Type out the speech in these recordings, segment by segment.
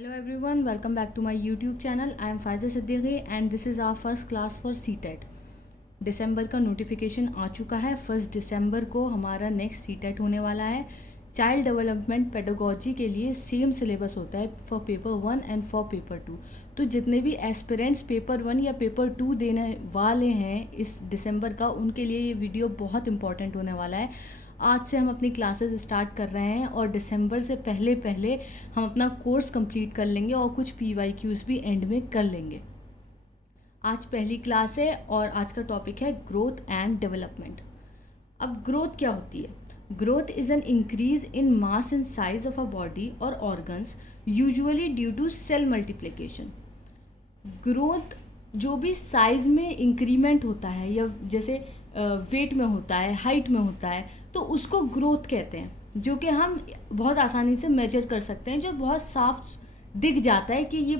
Hello everyone, welcome back to my YouTube channel. I am Faiza Siddiqui and this is our first class for CTET. दिसंबर का notification आ चुका है। 1 दिसंबर को हमारा next CTET होने वाला है। चाइल्ड डेवलपमेंट पेडागोजी के लिए सेम सिलेबस होता है for paper 1 and for paper 2। तो जितने भी एस्पिरेंट्स पेपर 1 या पेपर 2 देने वाले हैं इस दिसंबर का, उनके लिए ये वीडियो बहुत इंपॉर्टेंट होने वाला है। आज से हम अपनी क्लासेस स्टार्ट कर रहे हैं और दिसंबर से पहले पहले हम अपना कोर्स कंप्लीट कर लेंगे और कुछ PYQs भी एंड में कर लेंगे। आज पहली क्लास है और आज का टॉपिक है ग्रोथ एंड डेवलपमेंट। अब ग्रोथ क्या होती है? Growth is an increase in mass and size of a body और organs usually due to cell multiplication. Growth जो भी साइज में इंक्रीमेंट होता है या जैसे वेट में होता है, हाइट में होता है, तो उसको ग्रोथ कहते हैं, जो कि हम बहुत आसानी से मेजर कर सकते हैं, जो बहुत साफ दिख जाता है कि ये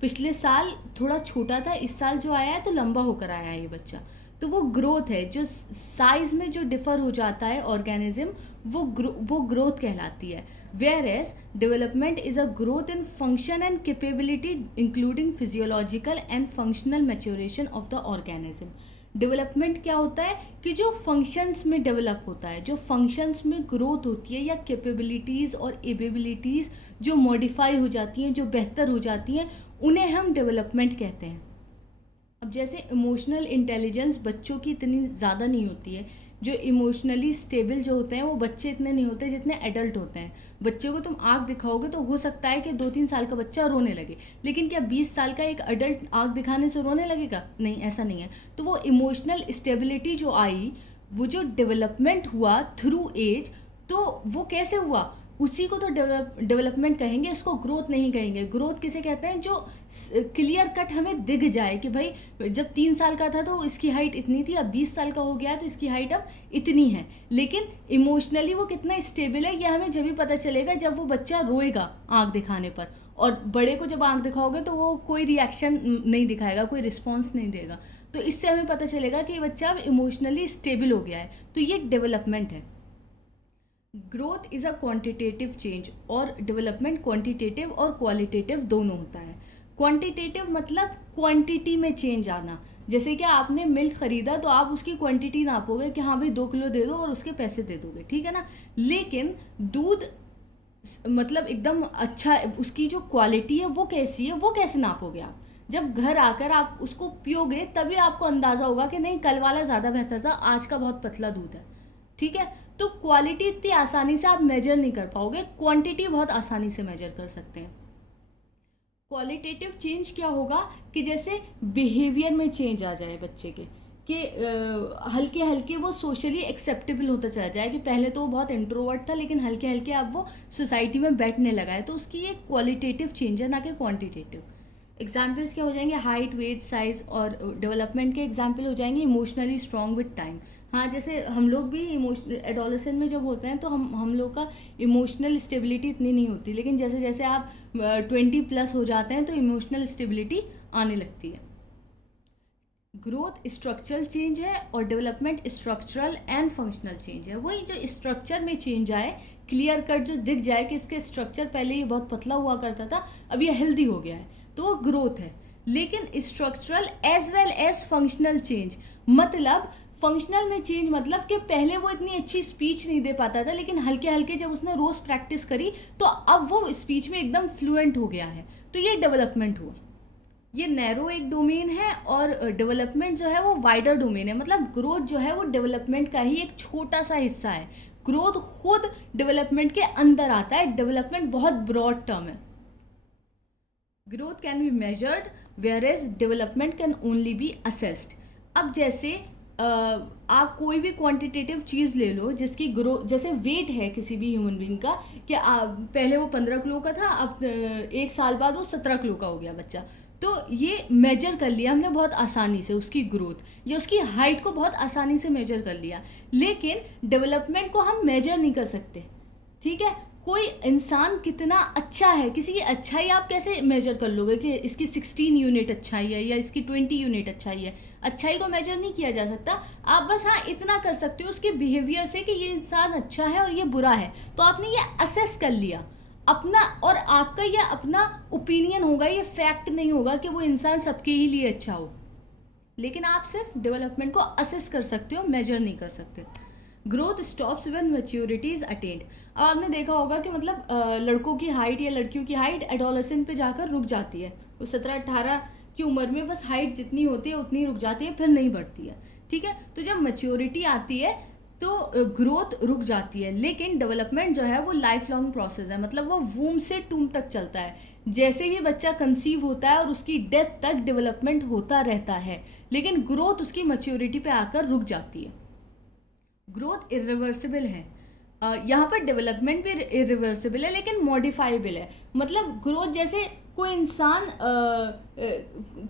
पिछले साल थोड़ा छोटा था, इस साल जो आया है तो लंबा होकर आया है ये बच्चा। तो वो ग्रोथ है। जो साइज में जो डिफर हो जाता है ऑर्गेनिज्म, वो ग्रोथ कहलाती है। Whereas development is a growth in function and capability including physiological and functional maturation of the organism. Development क्या होता है कि जो फंक्शंस में डेवलप होता है, जो फंक्शंस में ग्रोथ होती है या कैपेबिलिटीज़ और एबिलिटीज़ जो मॉडिफाई हो जाती हैं, जो बेहतर हो जाती हैं, उन्हें हम डेवलपमेंट कहते हैं। अब जैसे इमोशनल इंटेलिजेंस बच्चों की इतनी ज़्यादा नहीं होती है, जो इमोशनली स्टेबल जो होते हैं वो बच्चे इतने नहीं होते जितने एडल्ट होते हैं। बच्चे को तुम आँख दिखाओगे तो हो सकता है कि 2-3 साल का बच्चा रोने लगे, लेकिन क्या 20 साल का एक एडल्ट आँख दिखाने से रोने लगेगा? नहीं, ऐसा नहीं है। तो वो इमोशनल स्टेबिलिटी जो आई, वो जो डेवलपमेंट हुआ थ्रू एज, तो वो कैसे हुआ? उसी को तो डेवलपमेंट कहेंगे, इसको ग्रोथ नहीं कहेंगे। ग्रोथ किसे कहते हैं? जो क्लियर कट हमें दिख जाए कि भाई जब 3 साल का था तो इसकी हाइट इतनी थी, अब 20 साल का हो गया तो इसकी हाइट अब इतनी है। लेकिन इमोशनली वो कितना स्टेबल है ये हमें जब भी पता चलेगा जब वो बच्चा रोएगा आँख दिखाने पर। और बड़े को जब आँख दिखाओगे तो वो कोई रिएक्शन नहीं दिखाएगा, कोई रिस्पॉन्स नहीं देगा। तो इससे हमें पता चलेगा कि ये बच्चा अब इमोशनली स्टेबल हो गया है। तो ये डेवलपमेंट है। Growth is a quantitative change और डेवलपमेंट क्वांटिटेटिव और क्वालिटेटिव दोनों होता है। क्वांटिटेटिव मतलब क्वांटिटी में चेंज आना। जैसे कि आपने मिल्क खरीदा तो आप उसकी क्वांटिटी नापोगे कि हाँ भाई 2 किलो दे दो और उसके पैसे दे दोगे, ठीक है ना। लेकिन दूध मतलब एकदम अच्छा, उसकी जो क्वालिटी है वो कैसी है, वो कैसे नापोगे आप? जब घर आकर आप उसको पियोगे तभी आपको अंदाज़ा होगा कि नहीं, कल वाला ज़्यादा बेहतर था, आज का बहुत पतला दूध है, ठीक है। तो क्वालिटी इतनी आसानी से आप मेजर नहीं कर पाओगे, क्वांटिटी बहुत आसानी से मेजर कर सकते हैं। क्वालिटेटिव चेंज क्या होगा कि जैसे बिहेवियर में चेंज आ जाए बच्चे के, कि हल्के हल्के वो सोशली एक्सेप्टेबल होता चला जाए, कि पहले तो वो बहुत इंट्रोवर्ट था लेकिन हल्के हल्के अब वो सोसाइटी में बैठने लगा है। तो उसकी ये क्वालिटेटिव चेंज है, ना कि क्वांटिटेटिव। एग्जाम्पल्स क्या हो जाएंगे? Height, weight, size. और डेवलपमेंट के एग्जाम्पल हो जाएंगे इमोशनली स्ट्रॉन्ग विद टाइम। हाँ, जैसे हम लोग भी इमोशनल एडोलेसेंट में जब होते हैं तो हम लोग का इमोशनल स्टेबिलिटी इतनी नहीं होती, लेकिन जैसे जैसे आप 20+ हो जाते हैं तो इमोशनल स्टेबिलिटी आने लगती है। ग्रोथ स्ट्रक्चरल चेंज है और development structural and functional change है। वही जो स्ट्रक्चर में चेंज आए, क्लियर कट जो दिख जाए कि इसके स्ट्रक्चर पहले ये बहुत पतला हुआ करता था, अब ये हेल्दी हो गया है, तो वो ग्रोथ है। लेकिन structural as well as functional change, मतलब फंक्शनल में चेंज मतलब कि पहले वो इतनी अच्छी स्पीच नहीं दे पाता था, लेकिन हल्के हल्के जब उसने रोज प्रैक्टिस करी तो अब वो स्पीच में एकदम फ्लुएंट हो गया है, तो ये डेवलपमेंट हुआ। ये नैरो एक डोमेन है और डेवलपमेंट जो है वो वाइडर डोमेन है। मतलब ग्रोथ जो है वो डेवलपमेंट का ही एक छोटा सा हिस्सा है। ग्रोथ खुद डेवलपमेंट के अंदर आता है। डेवलपमेंट बहुत ब्रॉड टर्म है। Growth can be measured whereas development can only be assessed. अब जैसे आप कोई भी क्वांटिटेटिव चीज़ ले लो जिसकी ग्रोथ, जैसे वेट है किसी भी ह्यूमन बीइंग का, कि पहले वो 15 किलो का था, अब 1 साल बाद वो 17 किलो का हो गया बच्चा, तो ये मेजर कर लिया हमने बहुत आसानी से उसकी ग्रोथ या उसकी हाइट को बहुत आसानी से मेजर कर लिया। लेकिन डेवलपमेंट को हम मेजर नहीं कर सकते, ठीक है। कोई इंसान कितना अच्छा है, किसी की अच्छाई आप कैसे मेजर कर लोगे कि इसकी 16 यूनिट अच्छाई है या इसकी 20 यूनिट अच्छाई है? अच्छाई को मेजर नहीं किया जा सकता। आप बस हाँ इतना कर सकते हो उसके बिहेवियर से कि ये इंसान अच्छा है और ये बुरा है, तो आपने ये असेस कर लिया। अपना और आपका यह अपना ओपिनियन होगा, ये फैक्ट नहीं होगा कि वो इंसान सबके ही लिए अच्छा हो, लेकिन आप सिर्फ डेवलपमेंट को असेस कर सकते हो, मेजर नहीं कर सकते। Growth stops when maturity is attend. अब आपने देखा होगा कि मतलब लड़कों की हाइट या लड़कियों की हाइट एडोलेसेंट पे जाकर रुक जाती है, वो 17-18 की उम्र में बस हाइट जितनी होती है उतनी रुक जाती है, फिर नहीं बढ़ती है, ठीक है। तो जब मैच्योरिटी आती है तो ग्रोथ रुक जाती है, लेकिन डेवलपमेंट जो है वो लाइफ लॉन्ग प्रोसेस है, मतलब वो वूम से टूम तक चलता है। जैसे ही बच्चा कंसीव होता है और उसकी डेथ तक डेवलपमेंट होता रहता है, लेकिन ग्रोथ उसकी मैच्योरिटी पे आकर रुक जाती है। ग्रोथ इरिवर्सिबल है, यहाँ पर डेवलपमेंट भी इरिवर्सिबल है लेकिन मॉडिफाइबल है। मतलब ग्रोथ जैसे कोई इंसान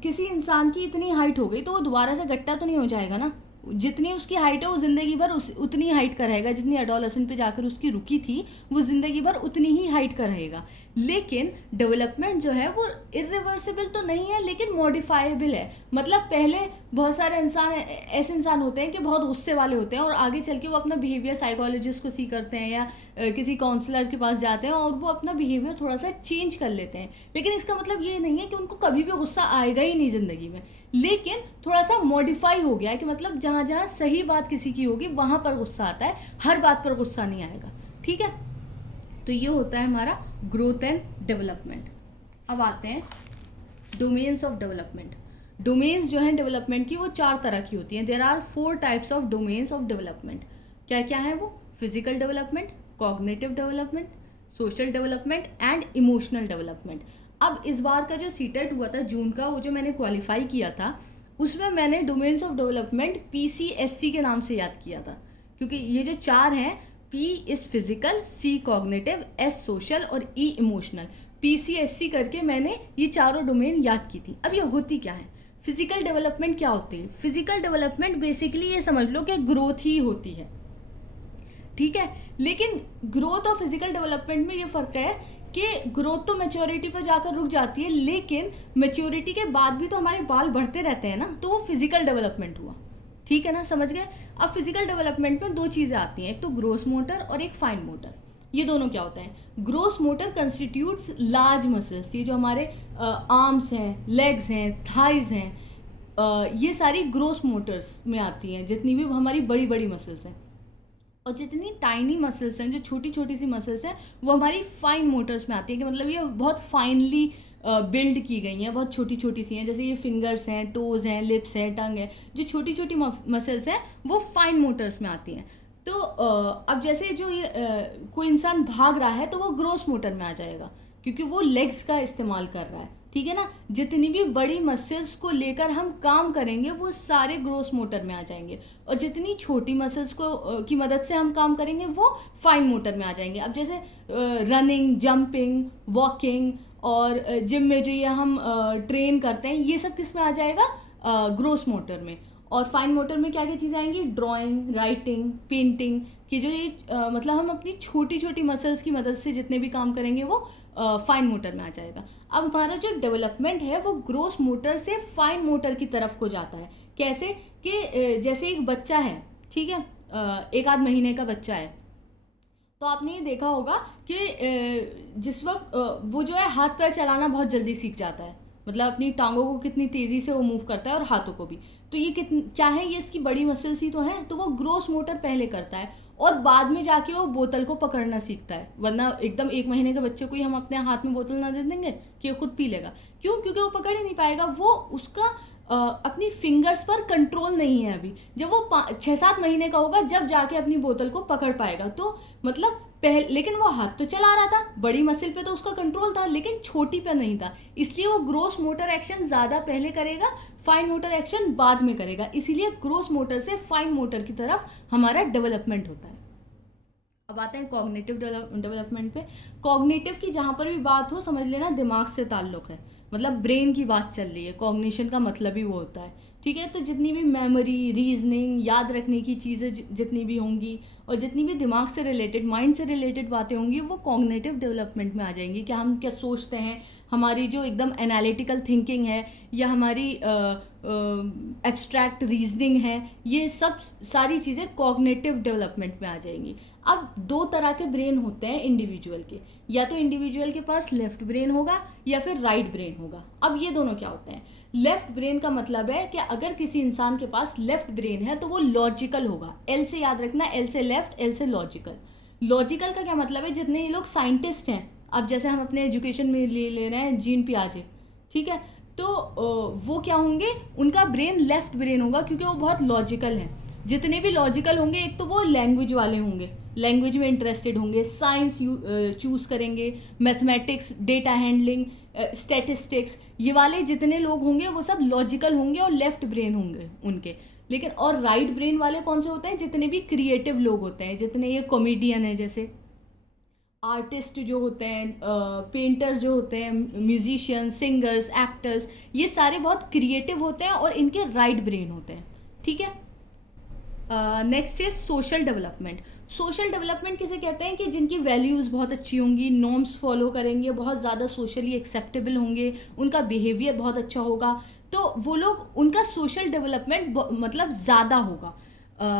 किसी इंसान की इतनी हाइट हो गई तो वो दोबारा से गट्टा तो नहीं हो जाएगा ना, जितनी उसकी हाइट है वो जिंदगी भर उतनी हाइट का रहेगा, जितनी एडोलेसेंट पे जाकर उसकी रुकी थी वो जिंदगी भर उतनी ही हाइट का रहेगा। लेकिन डेवलपमेंट जो है वो इरिवर्सिबल तो नहीं है लेकिन मॉडिफाइबल है। मतलब पहले बहुत सारे इंसान ऐसे इंसान होते हैं कि बहुत गुस्से वाले होते हैं और आगे चल के वो अपना बिहेवियर साइकोलॉजिस्ट को सी करते हैं या किसी काउंसलर के पास जाते हैं और वो अपना बिहेवियर थोड़ा सा चेंज कर लेते हैं, लेकिन इसका मतलब ये नहीं है कि उनको कभी भी गुस्सा आएगा ही नहीं ज़िंदगी में, लेकिन थोड़ा सा मॉडिफाई हो गया है कि मतलब जहाँ जहाँ सही बात किसी की होगी वहाँ पर गुस्सा आता है, हर बात पर गुस्सा नहीं आएगा, ठीक है। तो ये होता है हमारा ग्रोथ एंड डेवलपमेंट। अब आते हैं डोमेन्स ऑफ डेवलपमेंट। डोमेन्स जो हैं डेवलपमेंट की वो 4 तरह की होती हैं। There are 4 types of domains of development. क्या क्या है वो? Physical development, cognitive development, social development and emotional development. अब इस बार का जो सीटेट हुआ था जून का, वो जो मैंने क्वालिफाई किया था उसमें मैंने डोमेन्स ऑफ डेवलपमेंट PCSC के नाम से याद किया था, क्योंकि ये जो 4 हैं, P is physical, C cognitive, S social और E इमोशनल। PCSC करके मैंने ये चारों डोमेन याद की थी। अब ये होती क्या है? फिजिकल डेवलपमेंट क्या होती है? फिजिकल डेवलपमेंट बेसिकली ये समझ लो कि ग्रोथ ही होती है, ठीक है। लेकिन ग्रोथ और फिजिकल डेवलपमेंट में ये फर्क है कि ग्रोथ तो मैच्योरिटी पर जाकर रुक जाती है, लेकिन मैच्योरिटी के बाद भी तो हमारे बाल बढ़ते रहते हैं ना, तो वो फिजिकल डेवलपमेंट हुआ, ठीक है ना, समझ गए। अब फिजिकल डेवलपमेंट में 2 चीज़ें आती हैं, एक तो ग्रोस मोटर और एक फाइन मोटर। ये दोनों क्या होता है? Gross motor constitutes large muscles, ये जो हमारे आर्म्स हैं, लेग्स हैं, थाइज हैं, ये सारी ग्रोस मोटर्स में आती हैं, जितनी भी हमारी बड़ी बड़ी मसल्स हैं। और जितनी टाइनी मसल्स हैं, जो छोटी छोटी सी मसल्स हैं, वो हमारी फाइन मोटर्स में आती है, कि मतलब ये बहुत फाइनली बिल्ड की गई हैं, बहुत छोटी छोटी सी हैं, जैसे ये फिंगर्स हैं, टोज हैं, लिप्स हैं, टंग है, जो छोटी छोटी मसल्स हैं वो फाइन मोटर्स में आती हैं। तो अब जैसे जो ये कोई इंसान भाग रहा है तो वो ग्रोस मोटर में आ जाएगा, क्योंकि वो लेग्स का इस्तेमाल कर रहा है, ठीक है ना। जितनी भी बड़ी मसल्स को लेकर हम काम करेंगे वो सारे ग्रोस मोटर में आ जाएंगे, और जितनी छोटी मसल्स को की मदद से हम काम करेंगे वो फाइन मोटर में आ जाएंगे। अब जैसे रनिंग, जंपिंग, वॉकिंग और जिम में जो ये हम ट्रेन करते हैं, ये सब किस में आ जाएगा? ग्रोस मोटर में। और फाइन मोटर में क्या क्या चीज़ें आएंगी? ड्राइंग, राइटिंग, पेंटिंग की जो ये मतलब हम अपनी छोटी छोटी मसल्स की मदद से जितने भी काम करेंगे वो फाइन मोटर में आ जाएगा। अब हमारा जो डेवलपमेंट है वो ग्रोस मोटर से फाइन मोटर की तरफ को जाता है। कैसे? कि जैसे एक बच्चा है, ठीक है, 1 आध महीने का बच्चा है, तो आपने ये देखा होगा कि जिस वक्त वो जो है हाथ पैर चलाना बहुत जल्दी सीख जाता है, मतलब अपनी टांगों को कितनी तेजी से वो मूव करता है और हाथों को भी। तो ये क्या है? ये इसकी बड़ी मसल्स ही तो है, तो वो ग्रोस मोटर पहले करता है और बाद में जाके वो बोतल को पकड़ना सीखता है। वरना एकदम 1 महीने के बच्चे को ही हम अपने हाथ में बोतल ना दे देंगे कि वो खुद पी लेगा। क्यों? क्योंकि वो पकड़ ही नहीं पाएगा, वो उसका अपनी फिंगर्स पर कंट्रोल नहीं है अभी। जब वो 6-7 महीने का होगा जब जाके अपनी बोतल को पकड़ पाएगा। तो मतलब लेकिन वो हाथ तो चला रहा था, बड़ी मसल पे तो उसका कंट्रोल था, लेकिन छोटी पे नहीं था, इसलिए वो ग्रोस मोटर एक्शन ज्यादा पहले करेगा, फाइन मोटर एक्शन बाद में करेगा। इसीलिए ग्रोस मोटर से फाइन मोटर की तरफ हमारा डेवलपमेंट होता है। अब आते हैं कॉग्निटिव डेवलपमेंट पे। कॉग्निटिव की जहाँ पर भी बात हो, समझ लेना दिमाग से ताल्लुक है, मतलब ब्रेन की बात चल रही है। कॉग्निशन का मतलब ही वो होता है, ठीक है। तो जितनी भी मेमोरी, रीजनिंग, याद रखने की चीज़ें जितनी भी होंगी और जितनी भी दिमाग से रिलेटेड, माइंड से रिलेटेड बातें होंगी, वो कॉग्निटिव डेवलपमेंट में आ जाएंगी। कि हम क्या सोचते हैं, हमारी जो एकदम एनालिटिकल थिंकिंग है या हमारी एब्स्ट्रैक्ट रीजनिंग है, ये सब सारी चीज़ें कॉग्निटिव डेवलपमेंट में आ जाएंगी। अब दो तरह के ब्रेन होते हैं इंडिविजुअल के, या तो इंडिविजुअल के पास लेफ्ट ब्रेन होगा या फिर राइट ब्रेन होगा। अब ये दोनों क्या होते हैं? लेफ्ट ब्रेन का मतलब है कि अगर किसी इंसान के पास लेफ्ट ब्रेन है तो वो लॉजिकल होगा। एल से याद रखना, एल से लेफ्ट, एल से लॉजिकल। लॉजिकल का क्या मतलब है? जितने ये लोग साइंटिस्ट हैं, अब जैसे हम अपने एजुकेशन में ले रहे हैं जीन पियाजे, ठीक है, तो वो क्या होंगे? उनका ब्रेन लेफ्ट ब्रेन होगा क्योंकि वो बहुत लॉजिकल है। जितने भी लॉजिकल होंगे, एक तो वो लैंग्वेज वाले होंगे, लैंग्वेज में इंटरेस्टेड होंगे, साइंस चूज करेंगे, मैथमेटिक्स, डेटा हैंडलिंग, स्टैटिस्टिक्स, ये वाले जितने लोग होंगे वो सब लॉजिकल होंगे और लेफ्ट ब्रेन होंगे उनके। लेकिन और राइट ब्रेन वाले कौन से होते हैं? जितने भी क्रिएटिव लोग होते हैं, जितने ये कॉमेडियन है, जैसे आर्टिस्ट जो होते हैं, पेंटर जो होते हैं, म्यूजिशियन, सिंगर्स, एक्टर्स, ये सारे बहुत क्रिएटिव होते हैं और इनके राइट ब्रेन होते हैं, ठीक है। Next is social development. Social development किसे कहते हैं? कि जिनकी वैल्यूज़ बहुत अच्छी होंगी, नॉर्म्स फॉलो करेंगे, बहुत ज़्यादा सोशली एक्सेप्टेबल होंगे, उनका बिहेवियर बहुत अच्छा होगा, तो वो लोग, उनका सोशल डेवलपमेंट मतलब ज़्यादा होगा।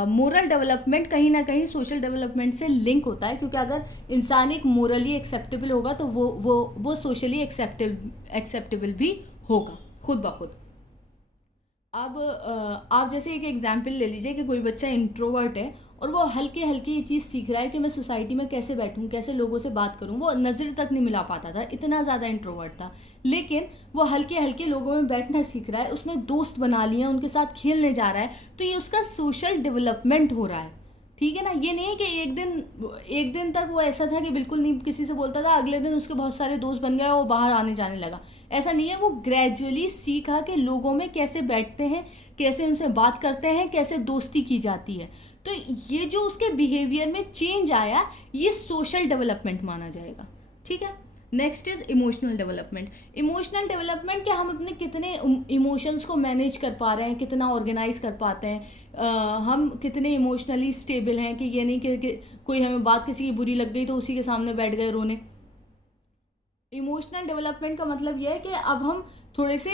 मोरल डेवलपमेंट कहीं ना कहीं सोशल डेवलपमेंट से लिंक होता है, क्योंकि अगर इंसान एक मोरली एक्सेप्टेबल होगा तो वो सोशली एक्सेप्टेबल भी होगा खुद ब खुद। अब आप जैसे एक एग्जाम्पल ले लीजिए कि कोई बच्चा इंट्रोवर्ट है और वो हल्के हल्के ये चीज़ सीख रहा है कि मैं सोसाइटी में कैसे बैठूं, कैसे लोगों से बात करूं। वो नज़र तक नहीं मिला पाता था, इतना ज़्यादा इंट्रोवर्ट था, लेकिन वो हल्के हल्के लोगों में बैठना सीख रहा है, उसने दोस्त बना लिया, उनके साथ खेलने जा रहा है, तो ये उसका सोशल डेवलपमेंट हो रहा है, ठीक है ना। ये नहीं है कि एक दिन तक वो ऐसा था कि बिल्कुल नहीं किसी से बोलता था, अगले दिन उसके बहुत सारे दोस्त बन गए और वो बाहर आने जाने लगा। ऐसा नहीं है, वो ग्रेजुअली सीखा कि लोगों में कैसे बैठते हैं, कैसे उनसे बात करते हैं, कैसे दोस्ती की जाती है। तो ये जो उसके बिहेवियर में चेंज आया, ये सोशल डेवलपमेंट माना जाएगा, ठीक है। Next is emotional development. Emotional development क्या, हम अपने कितने इमोशंस को मैनेज कर पा रहे हैं, कितना ऑर्गेनाइज कर पाते हैं, हम कितने इमोशनली स्टेबल हैं, कि ये नहीं कि कोई हमें बात किसी की बुरी लग गई तो उसी के सामने बैठ गए रोने। इमोशनल डेवलपमेंट का मतलब यह है कि अब हम थोड़े से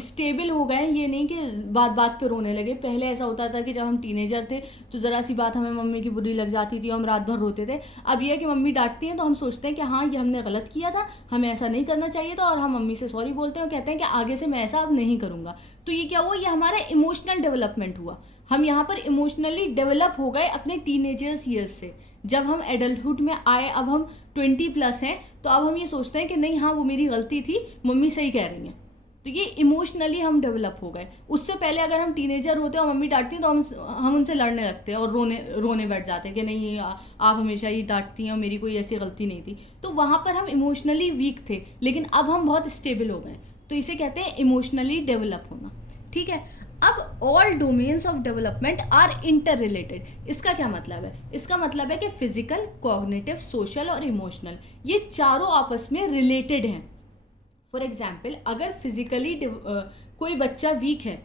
स्टेबल हो गए, ये नहीं कि बात बात पे रोने लगे। पहले ऐसा होता था कि जब हम टीनेजर थे तो ज़रा सी बात हमें मम्मी की बुरी लग जाती थी और हम रात भर रोते थे। अब यह है कि मम्मी डांटती हैं तो हम सोचते हैं कि हाँ, ये हमने गलत किया था, हमें ऐसा नहीं करना चाहिए था, और हम मम्मी से सॉरी बोलते हैं और कहते हैं कि आगे से मैं ऐसा अब नहीं करूँगा। तो ये क्या हुआ? ये हमारा इमोशनल डेवलपमेंट हुआ। हम यहाँ पर इमोशनली डेवलप हो गए अपने टीनेजर्स ईयर्स से। जब हम एडल्टहुड में आए, अब हम 20+ हैं, तो अब हम ये सोचते हैं कि नहीं, हाँ वो मेरी गलती थी, मम्मी सही कह रही हैं। तो ये इमोशनली हम डेवलप हो गए। उससे पहले अगर हम टीनेजर होते और मम्मी डांटती तो हम उनसे लड़ने लगते हैं और रोने बैठ जाते हैं कि नहीं, आप हमेशा ही डांटती हैं और मेरी कोई ऐसी गलती नहीं थी। तो वहाँ पर हम इमोशनली वीक थे, लेकिन अब हम बहुत स्टेबल हो गए। तो इसे कहते हैं इमोशनली डेवलप होना, ठीक है। अब all domains of development are inter related. इसका क्या मतलब है? इसका मतलब है कि फिजिकल, कॉग्निटिव, सोशल और इमोशनल, ये चारों आपस में रिलेटेड हैं। फॉर एग्जाम्पल, अगर फिजिकली कोई बच्चा वीक है,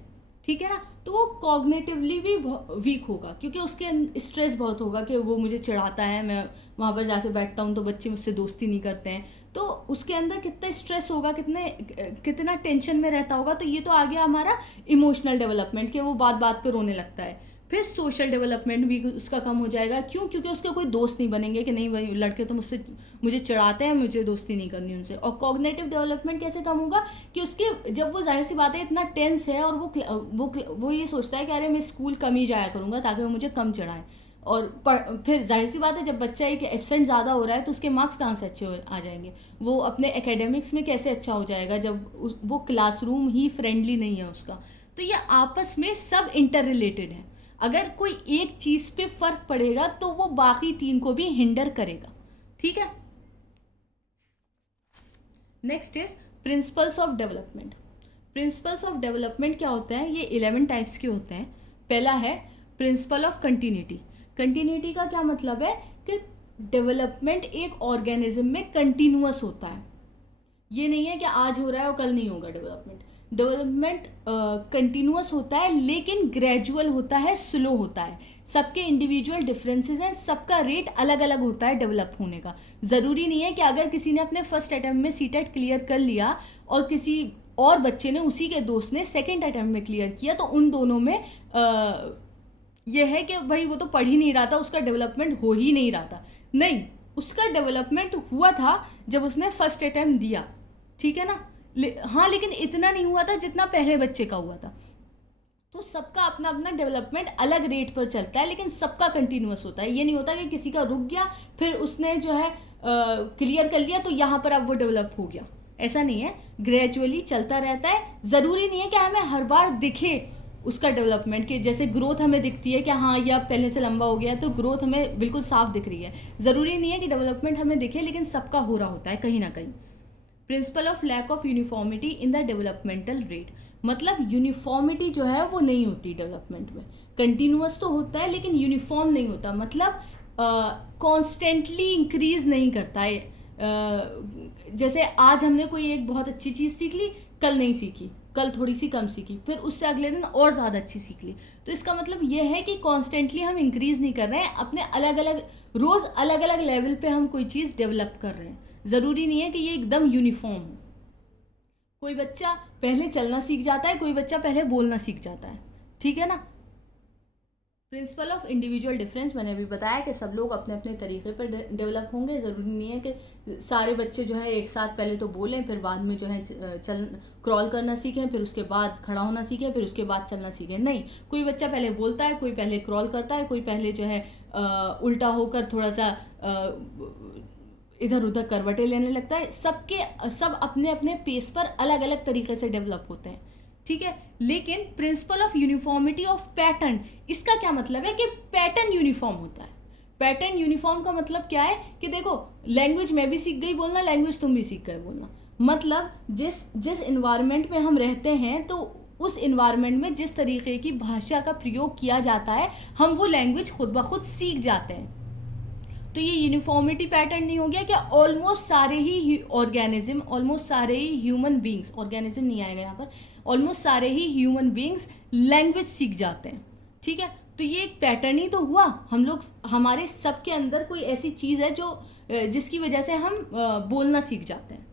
ठीक है ना, तो वो कॉग्निटिवली भी वीक होगा, क्योंकि उसके स्ट्रेस बहुत होगा कि वो मुझे चिढ़ाता है, मैं वहाँ पर जाके बैठता हूँ तो बच्चे मुझसे दोस्ती नहीं करते हैं, तो उसके अंदर कितना स्ट्रेस होगा, कितना टेंशन में रहता होगा। तो ये तो आ गया हमारा इमोशनल डेवलपमेंट, कि वो बात बात पे रोने लगता है। फिर सोशल डेवलपमेंट भी उसका कम हो जाएगा। क्यों? क्योंकि उसके कोई दोस्त नहीं बनेंगे, कि नहीं वही लड़के तो मुझे चिढ़ाते हैं, मुझे दोस्ती नहीं करनी उनसे। और कॉग्निटिव डेवलपमेंट कैसे कम होगा? कि उसके, जब वो, जाहिर सी बात है, इतना टेंस है और वो ये सोचता है कि अरे मैं स्कूल कम ही जाया करूँगा ताकि वो मुझे कम चिढ़ाएं। और फिर जाहिर सी बात है, जब बच्चा एक एब्सेंट ज़्यादा हो रहा है तो उसके मार्क्स कहाँ से अच्छे आ जाएंगे? वो अपने एकेडमिक्स में कैसे अच्छा हो जाएगा जब वो क्लासरूम ही फ्रेंडली नहीं है उसका? तो ये आपस में सब इंटर रिलेटेड है। अगर कोई एक चीज पे फर्क पड़ेगा तो वो बाकी 3 को भी हिंडर करेगा, ठीक है। Next is principles of development. Principles of development क्या होते हैं? ये 11 टाइप्स के होते हैं। पहला है प्रिंसिपल ऑफ कंटिन्यूटी। कंटिन्यूटी का क्या मतलब है? कि डेवलपमेंट एक ऑर्गेनिज्म में कंटिन्यूअस होता है। ये नहीं है कि आज हो रहा है और कल नहीं होगा। डेवलपमेंट कंटिन्यूअस होता है, लेकिन ग्रेजुअल होता है, स्लो होता है। सबके इंडिविजुअल डिफरेंसेस हैं, सबका रेट अलग अलग होता है डेवलप होने का। ज़रूरी नहीं है कि अगर किसी ने अपने फर्स्ट अटेम्प्ट में सीटेट क्लियर कर लिया और किसी और बच्चे ने, उसी के दोस्त ने, सेकेंड अटेम्प्ट में क्लियर किया, तो उन दोनों में ये है कि भाई वो तो पढ़ ही नहीं रहा था, उसका डेवलपमेंट हो ही नहीं रहा था। नहीं, उसका डेवलपमेंट हुआ था जब उसने फर्स्ट अटेम्प्ट दिया, ठीक है ना। हाँ, लेकिन इतना नहीं हुआ था जितना पहले बच्चे का हुआ था। तो सबका अपना अपना डेवलपमेंट अलग रेट पर चलता है, लेकिन सबका कंटिन्यूअस होता है। ये नहीं होता कि किसी का रुक गया फिर उसने जो है क्लियर कर लिया तो यहाँ पर अब वो डेवलप हो गया, ऐसा नहीं है। ग्रेजुअली चलता रहता है। ज़रूरी नहीं है कि हमें हर बार दिखे उसका डेवलपमेंट, कि जैसे ग्रोथ हमें दिखती है कि हाँ ये अब पहले से लंबा हो गया है तो ग्रोथ हमें बिल्कुल साफ दिख रही है। ज़रूरी नहीं है कि डेवलपमेंट हमें दिखे, लेकिन सबका हो रहा होता है कहीं ना कहीं। Principle of lack of uniformity in the developmental rate, मतलब यूनिफॉर्मिटी जो है वो नहीं होती डेवलपमेंट में। कंटिन्यूअस तो होता है लेकिन यूनिफॉर्म नहीं होता, मतलब कॉन्स्टेंटली इंक्रीज नहीं करता है। जैसे आज हमने कोई एक बहुत अच्छी चीज़ सीख ली, कल नहीं सीखी, कल थोड़ी सी कम सीखी, फिर उससे अगले दिन और ज़्यादा अच्छी सीख ली। तो इसका मतलब ये है कि कॉन्स्टेंटली हम इंक्रीज नहीं कर रहे हैं, अपने अलग अलग रोज़ अलग अलग लेवल पे हम कोई चीज़ डेवलप कर रहे हैं। ज़रूरी नहीं है कि ये एकदम यूनिफॉर्म हो। कोई बच्चा पहले चलना सीख जाता है, कोई बच्चा पहले बोलना सीख जाता है, ठीक है ना। प्रिंसिपल ऑफ इंडिविजुअल डिफरेंस, मैंने अभी बताया कि सब लोग अपने अपने तरीके पर डेवलप होंगे। ज़रूरी नहीं है कि सारे बच्चे जो है एक साथ पहले तो बोलें, फिर बाद में जो है क्रॉल करना सीखें, फिर उसके बाद खड़ा होना सीखें, फिर उसके बाद चलना सीखें। नहीं, कोई बच्चा पहले बोलता है, कोई पहले क्रॉल करता है, कोई पहले जो है उल्टा होकर थोड़ा सा इधर उधर करवटें लेने लगता है। सब अपने अपने पेस पर अलग अलग तरीके से डेवलप होते हैं, ठीक है। लेकिन principle of uniformity of pattern, इसका क्या मतलब है कि पैटर्न यूनिफॉर्म होता है। पैटर्न यूनिफॉर्म का मतलब क्या है कि देखो, लैंग्वेज मैं भी सीख गई बोलना, लैंग्वेज तुम भी सीख गए बोलना। मतलब जिस इन्वायरमेंट में हम रहते हैं तो उस इन्वायरमेंट में जिस तरीके की भाषा का प्रयोग किया जाता है, हम वो लैंग्वेज खुद ब खुद सीख जाते हैं। तो ये यूनिफॉर्मिटी पैटर्न नहीं हो गया क्या? ऑलमोस्ट सारे ही ऑर्गेनिज्म, ऑलमोस्ट सारे ही ह्यूमन बींग्स, ऑर्गेनिज्म नहीं आएगा यहाँ पर, ऑलमोस्ट सारे ही ह्यूमन बींग्स लैंग्वेज सीख जाते हैं, ठीक है। तो ये एक पैटर्न ही तो हुआ। हम लोग, हमारे सबके अंदर कोई ऐसी चीज़ है जो जिसकी वजह से हम बोलना सीख जाते हैं।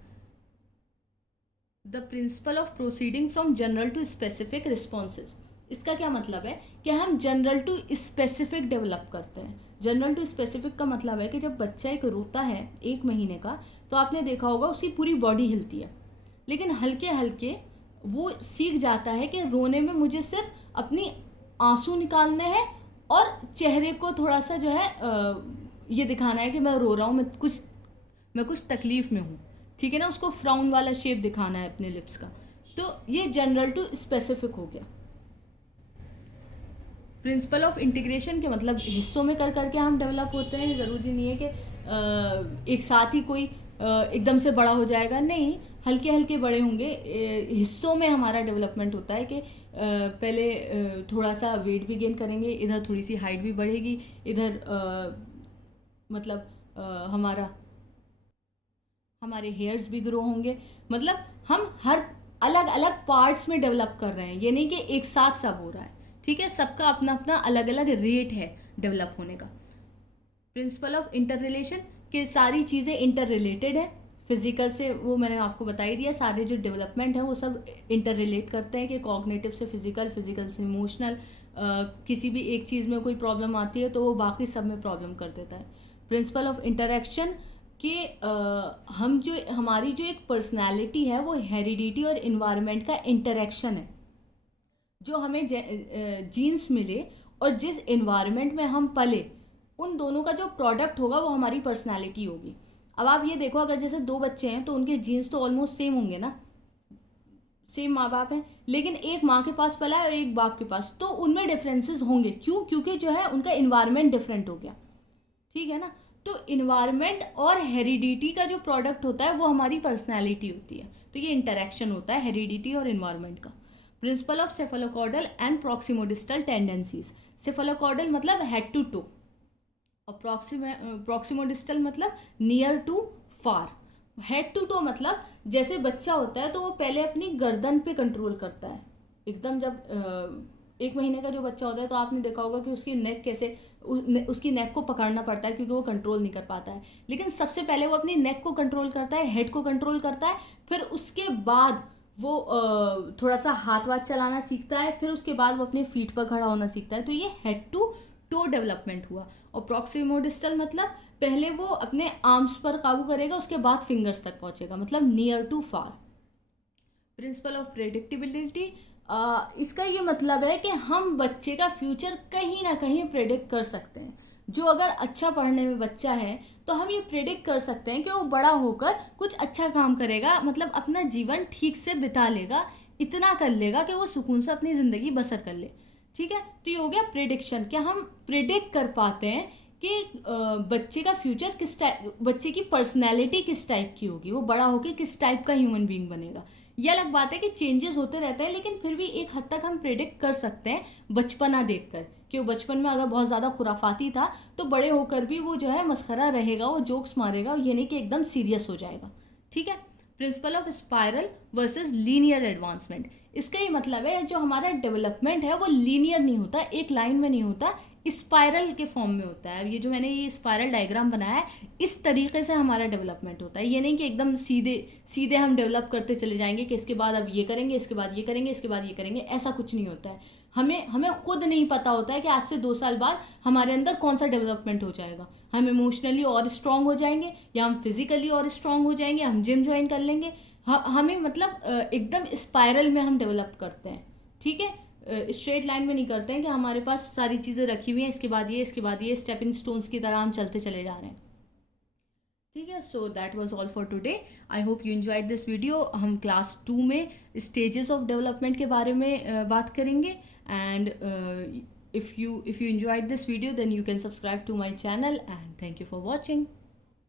The principle of proceeding from general to specific responses, इसका क्या मतलब है कि हम जनरल टू स्पेसिफिक डेवलप करते हैं। जनरल टू स्पेसिफिक का मतलब है कि जब बच्चा एक रोता है 1 महीने का, तो आपने देखा होगा उसकी पूरी बॉडी हिलती है, लेकिन हल्के हल्के वो सीख जाता है कि रोने में मुझे सिर्फ अपनी आंसू निकालने हैं और चेहरे को थोड़ा सा जो है ये दिखाना है कि मैं रो रहा हूँ, मैं कुछ तकलीफ में हूँ, ठीक है ना। उसको फ्राउन वाला शेप दिखाना है अपने लिप्स का। तो ये जनरल टू स्पेसिफिक हो गया। प्रिंसिपल ऑफ इंटीग्रेशन के मतलब हिस्सों में कर करके हम डेवलप होते हैं। ज़रूरी नहीं है कि एक साथ ही कोई एकदम से बड़ा हो जाएगा, नहीं, हल्के हल्के बड़े होंगे। हिस्सों में हमारा डेवलपमेंट होता है कि पहले थोड़ा सा वेट भी गेन करेंगे, इधर थोड़ी सी हाइट भी बढ़ेगी, इधर मतलब हमारे हेयर्स भी ग्रो होंगे। मतलब हम हर अलग अलग पार्ट्स में डेवलप कर रहे हैं, ये नहीं कि एक साथ सब हो रहा है, ठीक है। सबका अपना अपना अलग अलग रेट है डेवलप होने का। प्रिंसिपल ऑफ इंटर रिलेशन, कि सारी चीज़ें इंटर रिलेटेड है। फिजिकल से वो मैंने आपको बता ही दिया, सारे जो डेवलपमेंट है वो सब इंटर रिलेट करते हैं कि कॉग्निटिव से फिजिकल, फिजिकल से इमोशनल। किसी भी एक चीज़ में कोई प्रॉब्लम आती है तो वो बाकी सब में प्रॉब्लम कर देता है। प्रिंसिपल ऑफ इंटरेक्शन, कि हमारी जो एक पर्सनैलिटी है वो हेरिडिटी और इन्वायरमेंट का इंटरेक्शन है। जो हमें जीन्स मिले और जिस इन्वायरमेंट में हम पले, उन दोनों का जो प्रोडक्ट होगा वो हमारी पर्सनालिटी होगी। अब आप ये देखो, अगर जैसे 2 बच्चे हैं तो उनके जीन्स तो ऑलमोस्ट सेम होंगे ना, सेम माँ बाप हैं, लेकिन एक माँ के पास पला है और एक बाप के पास, तो उनमें डिफरेंसेस होंगे। क्यों? क्योंकि जो है उनका इन्वायरमेंट डिफरेंट हो गया, ठीक है ना। तो इन्वायरमेंट और हेरिडिटी का जो प्रोडक्ट होता है वो हमारी पर्सनैलिटी होती है। तो ये इंटरेक्शन होता है हेरिडिटी और इन्वायरमेंट का। Principle of cephalocaudal and proximodistal tendencies, cephalocaudal मतलब हेड टू टो और प्रॉक्सिमोडिस्टल मतलब near to far. Head to toe मतलब जैसे बच्चा होता है तो वो पहले अपनी गर्दन पे कंट्रोल करता है एकदम। जब 1 महीने का जो बच्चा होता है तो आपने देखा होगा कि उसकी नेक कैसे, उसकी नेक को पकड़ना पड़ता है क्योंकि वो कंट्रोल नहीं कर पाता है। लेकिन सबसे पहले वो अपनी नेक को कंट्रोल करता है, हेड को कंट्रोल करता है, फिर उसके बाद वो थोड़ा सा हाथ वाथ चलाना सीखता है, फिर उसके बाद वो अपने फीट पर खड़ा होना सीखता है। तो ये हेड टू टो डेवलपमेंट हुआ। और प्रॉक्सिमो डिस्टल मतलब पहले वो अपने आर्म्स पर काबू करेगा, उसके बाद फिंगर्स तक पहुंचेगा, मतलब near to far. Principle of predictability, इसका ये मतलब है कि हम बच्चे का फ्यूचर कहीं ना कहीं प्रेडिक्ट कर सकते हैं। जो अगर अच्छा पढ़ने में बच्चा है तो हम ये प्रेडिक्ट कर सकते हैं कि वो बड़ा होकर कुछ अच्छा काम करेगा, मतलब अपना जीवन ठीक से बिता लेगा, इतना कर लेगा कि वो सुकून से अपनी ज़िंदगी बसर कर ले। ठीक है, तो ये हो गया प्रेडिक्शन। क्या हम प्रेडिक्ट कर पाते हैं कि बच्चे का फ्यूचर किस टाइप, बच्चे की पर्सनैलिटी किस टाइप की होगी, वो बड़ा होकर किस टाइप का ह्यूमन बीइंग बनेगा। यह अलग बात है कि चेंजेस होते रहते हैं, लेकिन फिर भी एक हद तक हम प्रेडिक्ट कर सकते हैं बचपना देखकर कि वो बचपन में अगर बहुत ज़्यादा खुराफाती था तो बड़े होकर भी वो जो है मस्खरा रहेगा, वो जोक्स मारेगा, ये नहीं कि एकदम सीरियस हो जाएगा। ठीक है। Principle of spiral versus linear advancement, इसका ये मतलब है जो हमारा डेवलपमेंट है वो लीनियर नहीं होता, एक लाइन में नहीं होता, स्पायरल के फॉर्म में होता है। ये जो मैंने ये स्पायरल डायग्राम बनाया है, इस तरीके से हमारा डेवलपमेंट होता है। ये नहीं कि एकदम सीधे सीधे हम डेवलप करते चले जाएंगे कि इसके बाद अब ये करेंगे, इसके बाद ये करेंगे, इसके बाद ये करेंगे, ऐसा कुछ नहीं होता है। हमें हमें खुद नहीं पता होता है कि आज से 2 साल बाद हमारे अंदर कौन सा डेवलपमेंट हो जाएगा। हम इमोशनली और स्ट्रांग हो जाएंगे, या हम फिजिकली और स्ट्रांग हो जाएंगे, हम जिम ज्वाइन कर लेंगे। हमें मतलब एकदम स्पायरल में हम डेवलप करते हैं। ठीक है, स्ट्रेट लाइन में नहीं करते हैं कि हमारे पास सारी चीज़ें रखी हुई हैं, इसके बाद ये, इसके बाद ये, स्टेपिंग स्टोन्स की तरह हम चलते चले जा रहे हैं। ठीक है, so that was all for today. I hope you enjoyed this video. हम क्लास 2 में स्टेजेस ऑफ डेवलपमेंट के बारे में बात करेंगे। And if you enjoyed this video, then you can subscribe to my channel, and thank you for watching.